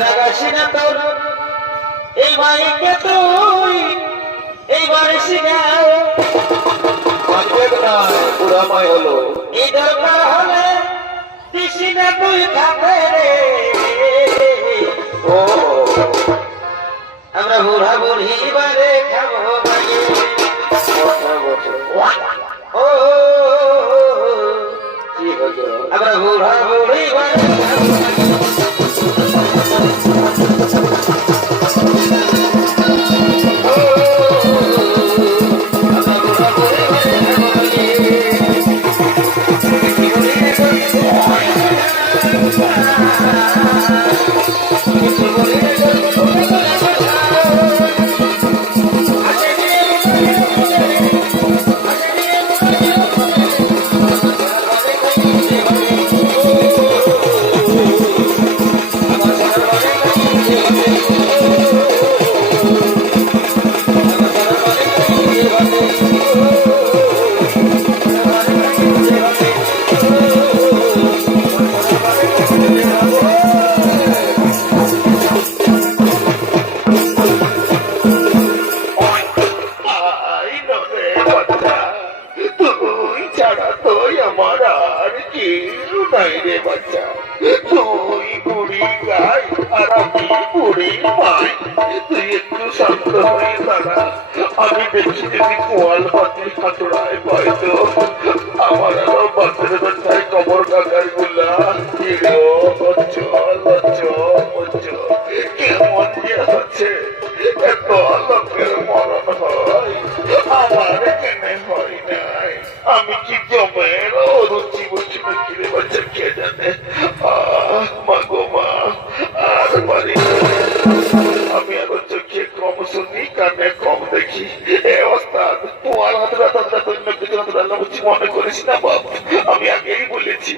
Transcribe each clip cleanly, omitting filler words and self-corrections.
লাগাসি না তোর এই মাইকে তুই এইবার শিখাও বুড়া মাই হলো এই দরকার হলে দিসি না তুই খাবে রে ও আমরা বুড়া বুড়ি বারে খাবো ও কি হলো আমরা বুড়া বুড়ি বারে খাবো আমি দেখছি যদি কোয়াল পাতি হাতুড়ায় পাইতো আমার আরো বাচ্চার বাচ্চায় কবর কাকার গুলা কেমন যে হচ্ছে এত লোকের মরণ হয় আমার কেনে হয় নাই আমি কি জমের রুচি বুঝি কিনে বাচ্চা কে জানে মা গো মা আর পারি আমি আরো চোখে কম শুনি কানে কম দেখি এ ওস্তাদ তোমার হাতে মনে করিস না বাবা আমি আগেই বলেছি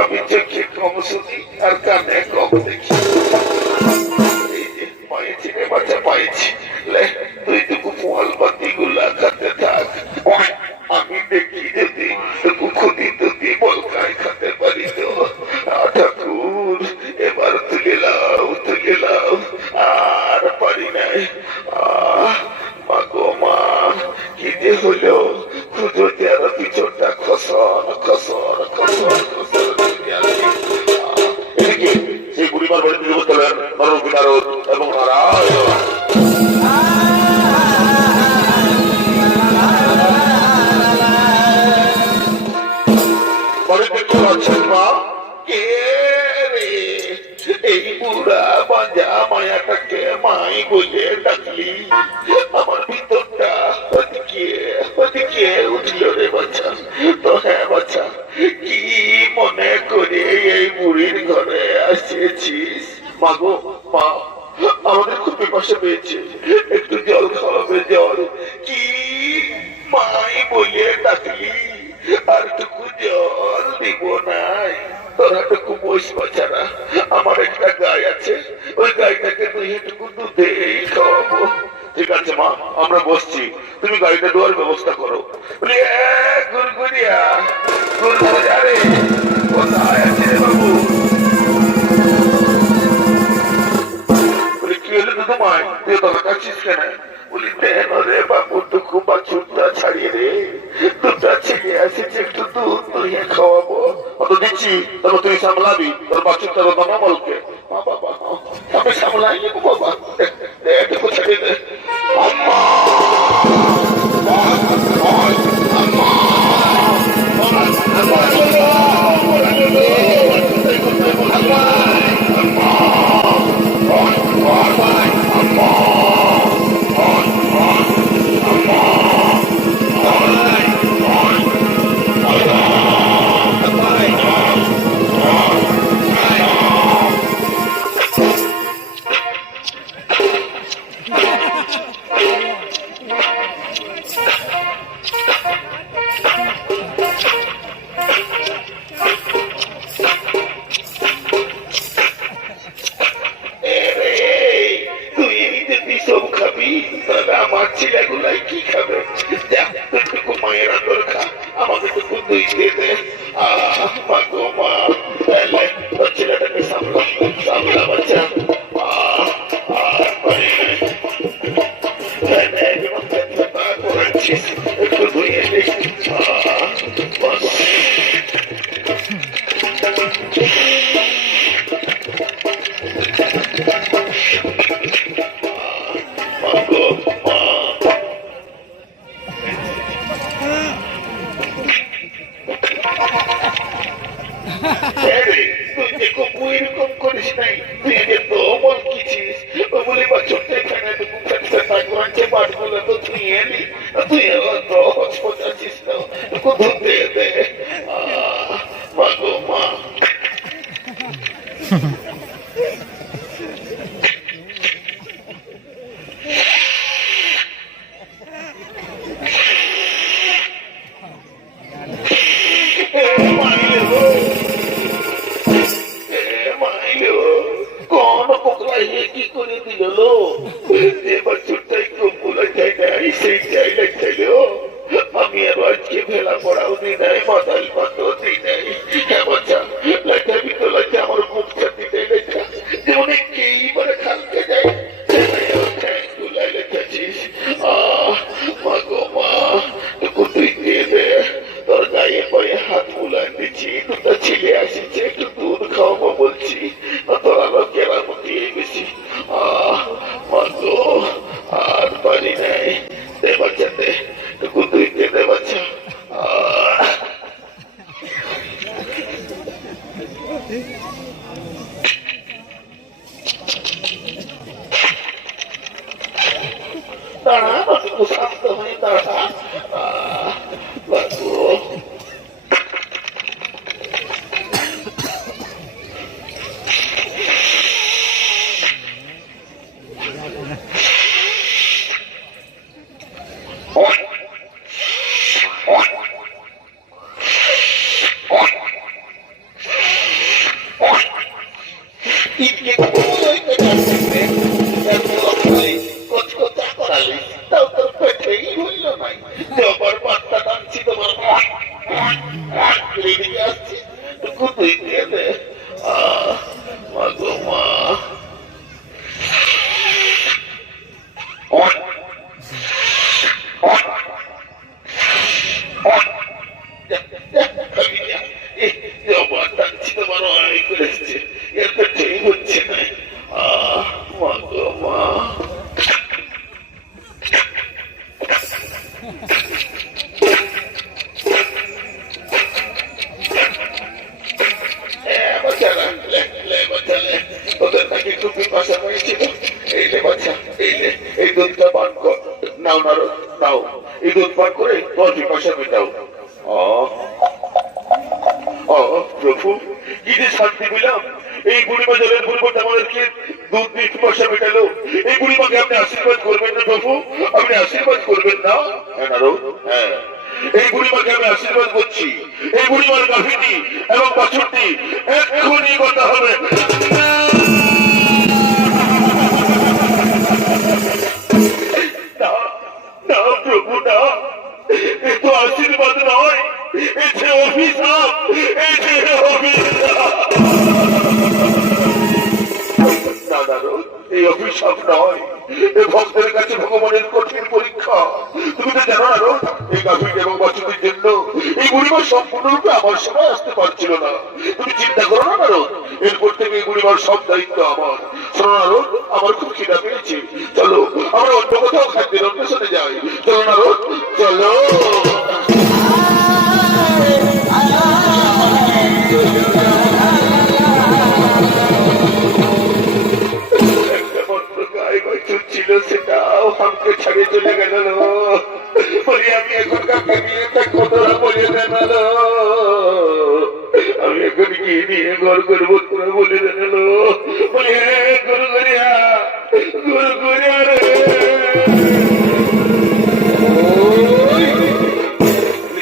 আমি চোখে কম শুনি আর কানে কম দেখি পাইছি রে বাচ্চা পাইছি তুই টুকু পোয়াল বাতি গুলা খাতে থাক আমি দেখি যদি টুকু খুদি তুদি বলকায় খাতে পারি তো ঠাকুর এবার তুলে লাও আর পারি নাই মা গো মা কি যে হলো খুঁজোতে আরো পিছনটা খসন এদিকে সেই বুড়িমার বাড়িতে দেবতলেন নরবিনারদ এবং নারায়ণ বাড়িতে কেউ আছেন মা কে রে এই বুড়া বাজা মায়াটাকে মাই বলে ডাকলি আমার ভিতরটা ওদিকে উঠল রে বাচ্চা তো হ্যাঁ বাচ্চা কি মনে করে এই বুড়ির ঘরে আসিয়েছিস মাগো মা আমাদের খুব পিপাসা পেয়েছে একটু জল খাওয়াবে জল কি মাই বলে ডাকলি আর টুকু জল দিব নাই তোরা টুকু বস বাচ্চারা আমার একটা গাই আছে ওই গাইটাকে দুইটুকু দুধেই খাওয়াবো ঠিক আছে মা আমরা বসছি তুমি গাড়িটা দেওয়ার ব্যবস্থা করো গুরগুরিয়া রে কোথায় আছে রে বাবু বলি কি হলো দুধু মায় তুই তোর কাছিস কেন বলি দেন রে বাবু টুকু বাছুরটা ছাড়িয়ে রে দুধটা ছিঁড়ে আসিস একটু দুধ দুইয়ে খাওয়াবো অত দিচ্ছি তবে তুই সামলাবি তোর বাছুরটা বাবা বলকে মা বাবা আমি সামলাই নেবো বাবা এটুকু ছাড়িয়ে দে আমার ছেলেগুলাই কি খাবে মায়ের আদর খা আমাকে টুকু দুই দিয়ে দে মা গো মা ছেলেটাকে সামলা মাগো মা তুই যে কপু এরকম করিস নাই, তুই যে তো বলছিস ও বলে বাচ্চাটা এখানে মাঠগুলো তো তুই এলি, তুই তো হসপত আছিস না, কোথাও দে দে মাগো মা। কি করে দিল লো এবার ছোট্টাই কপুলা চাই নাই সেই চাইলে চাইলেও আমি আরো আজকে ভেলা পড়াও দিই নাই, মাথায় পাতো দিই নাই। হ্যাঁ বাচ্চা লাইটা ভিতর লাইটা আমার মুখ চাপিতে লেখা যে অনেককেই মানে খালতে যায় লেখাছিস। মাগো মা একটু তুই দিয়ে দে, তোর গায়ে পরে হাত বুলাই দিচ্ছি, দুটা ছেলে আসিছে একটু দুধ খাওয়াবো বলছি, তোর আলো কেরামতি গেছি। মাগো আর পারি নাই, দে বাচ্চা দে একটু তুই দিয়ে দে বাচ্চা। দাঁড়া একটু শান্ত হয়ে দাঁড়া বাবু। প্রভু কি যে শান্তি পেলাম, এই বুড়িমা জলের পরিবর্তে আমাদেরকে দুধ দিয়ে পয়সা মেটালো। এই বুড়িমাকে আপনি আশীর্বাদ করবেন না প্রভু, আপনি আশীর্বাদ করবেন না? হ্যাঁ, এই বুড়িমাকে আমি আশীর্বাদ করছি, এই বুড়িমার গাভীটি এবং বাছুরটি এক্ষুনি কথা হবে। না প্রভু না, এ তো আশীর্বাদ নয়, এ যে অভিশাপ, এ যে অভিশাপ। না নারদ, এই অভিশাপ নয়, এ ভক্তের কাছে ভগবানের কঠিন পরীক্ষা। তুমি তো জানো নারদ, এই গাভীর এবং বাছুরের জন্য এই বুড়িমা সম্পূর্ণরূপে আমার সময় আসতে পারছিল না। তুমি চিন্তা করো না নারদ, এরপর থেকে এই বুড়িমার সব দায়িত্ব আমার। শোনো নারদ, আমার খুব খিদা পেয়েছে, চলো আমরা অন্য কোথাও খাদ্যের অন্বেষণে যাই। চলো নারদ, চলো। ছিল সেটাও আমাকে ছাড়িয়ে চলে গেল। বলি আমি এখন কাকে নিয়ে কথা বলে জানাল, আমি এখন কি নিয়ে ঘর করবো তোরা বলে জানাল। বলি গরু গড়িয়া, গরু গড়িয়া রে,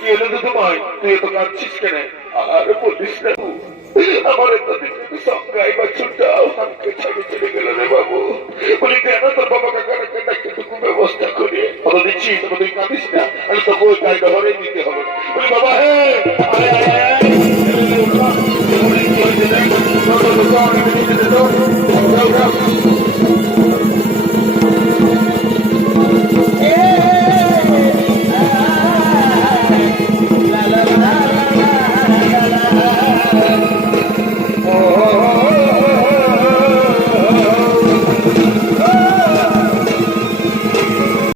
কি এলো তো তোমায়, তুই এত কাঁদছিস কেন? আর বলিস না, আমার সংজ্ঞায় বা ছোটাও আমাকে ছাড়িয়ে চলে গেল রে বাবু। বলি কেন তোর বাবা কাকারাকে ডাক্তারটুকু ব্যবস্থা করে দিচ্ছি, তুই কাঁদিস না, আমি তোকে ওই গাড়িটা ঘরে দিতে হবে। বলি বাবা হ্যাঁ